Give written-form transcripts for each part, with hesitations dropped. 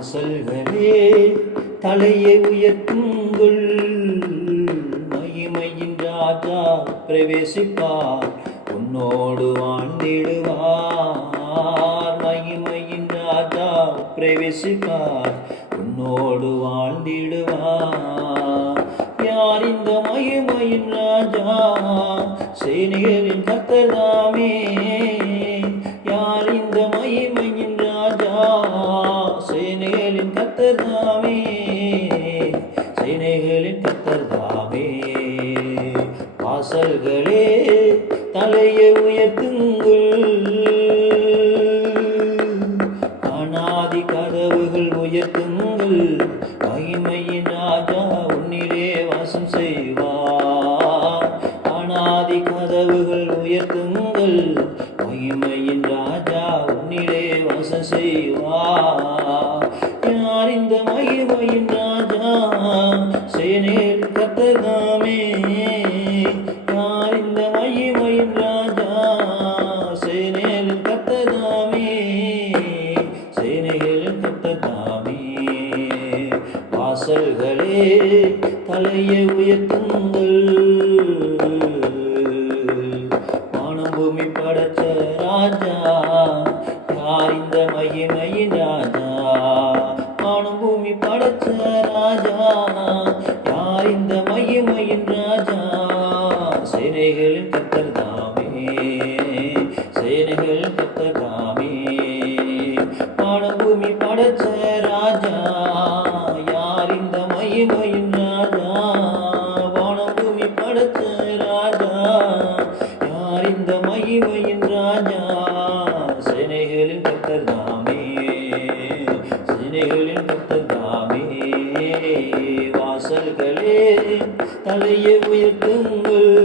வாசல்களே தலையை உயர்த்துங்கள், மகிமையின் ராஜா பிரவேசிப்பார், உன்னோடு வாழ்ந்திடுவார். மகிமையின் ராஜா பிரவேசிப்பார், உன்னோடு வாழ்ந்திடுவார். யார் இந்த மகிமையின் ராஜா? சேனைகளின் கர்த்தர் தாமே. யார் இந்த மகிமையின் ராஜா? சேனைகளின் கர்த்தர் தாமே. சேனைகளின் கர்த்தர் தாமே. வாசல்களே தலையை உயர்த்துங்கள், அநாதி கதவுகள் உயர்த்துங்கள், மகிமையின் ராஜா உன்னிலே வாசம் செய்வார். அநாதி கதவுகள் உயர்த்துங்கள், மகிமையின் ராஜா உன்னிலே வாசம் செய்வார். யார் இந்த மகிமையின் ராஜா? சேனைகளின் கர்த்தர் தாமே. யார் இந்த மகிமையின் ராஜா? சேனைகளின் கர்த்தர் தாமே. சேனைகளின் கர்த்தர் தாமே. வாசல்களே தலையை உயர்த்துங்கள், வானம் பூமி படைச்ச ராஜா. யார் இந்த மகிமையின் ராஜா? வானம் பூமி படைச்ச ராஜா. யார் இந்த மகிமையின் ராஜா? சேனைகளின் கர்த்தர் தாமே. சேனைகளின் கர்த்தர் தாமே. வானம் பூமி படைச்ச ராஜா. யார் இந்த மகிமையின் ராஜா? வானம் பூமி படைச்ச ராஜா. யார் இந்த மகிமையின் ராஜா? சேனைகளின் கர்த்தர் தாமே. சேனைகளின் கர்த்தர் தாமே. வாசல்களே தலையை உயர்த்துங்கள்,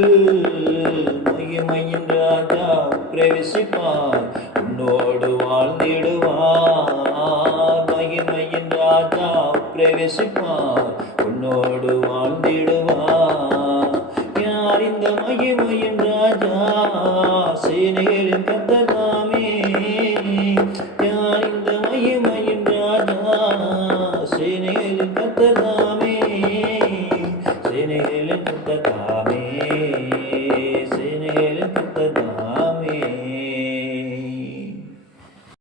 மகிமையின் ராஜா பிரவேசிப்பார், உன்னோடு வாழ்ந்திடுவார். மகிமையின் ராஜா பிரவேசிப்பார், உன்னோடு வாழ்ந்திடுவார். யார் இந்த மகிமையின் ராஜா? சேனைகளின் கர்த்தர் தாமே. யார் இந்த மகிமையின் ராஜா? சேனைகளின் கர்த்தர் தாமே.